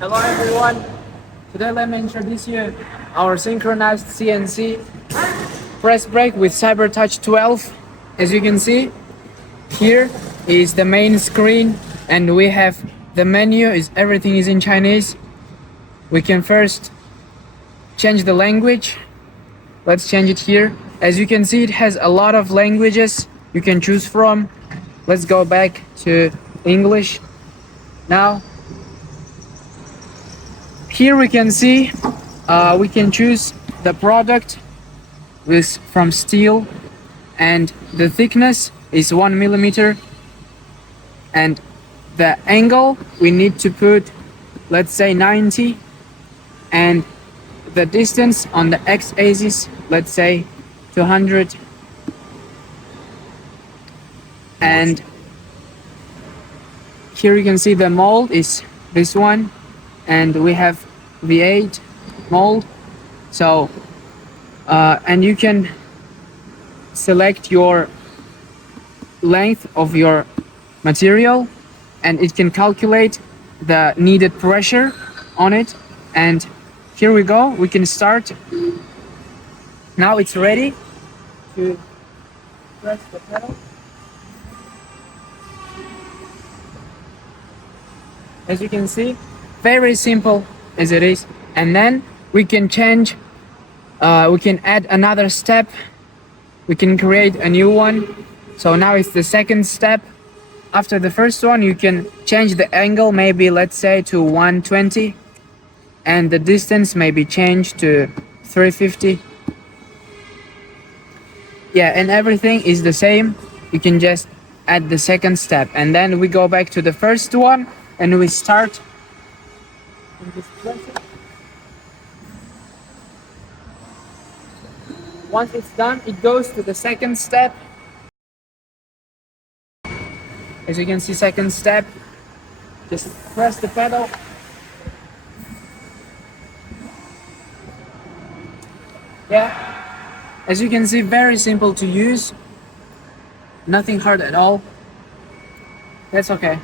Hello everyone. Today let me introduce you our synchronized CNC press brake with CT12. As you can see, here is the main screen and we have the menu. Everything is in Chinese. We can first change the language. Let's change it here. As you can see, it has a lot of languages you can choose from. Let's go back to English. Now, here we can see we can choose the product from steel, and the thickness is 1 millimeter, and the angle we need to put, let's say 90, and the distance on the x-axis, let's say 200, and here you can see the mold is this one, and we have V8 mold. So and you can select your length of your material, and it can calculate the needed pressure on it. And here we go, we can start. Now it's ready to press the pedal. As you can see, very simple as it is. And then we can change, we can add another step, we can create a new one. So now it's the second step. After the first one, you can change the angle, maybe let's say to 120, and the distance may be changed to 350. Yeah, and everything is the same. You can just add the second step, and then we go back to the first one and we start. Once it's done, it goes to the second step. As you can see, second step, just press the pedal. Yeah, as you can see, very simple to use, nothing hard at all. That's okay.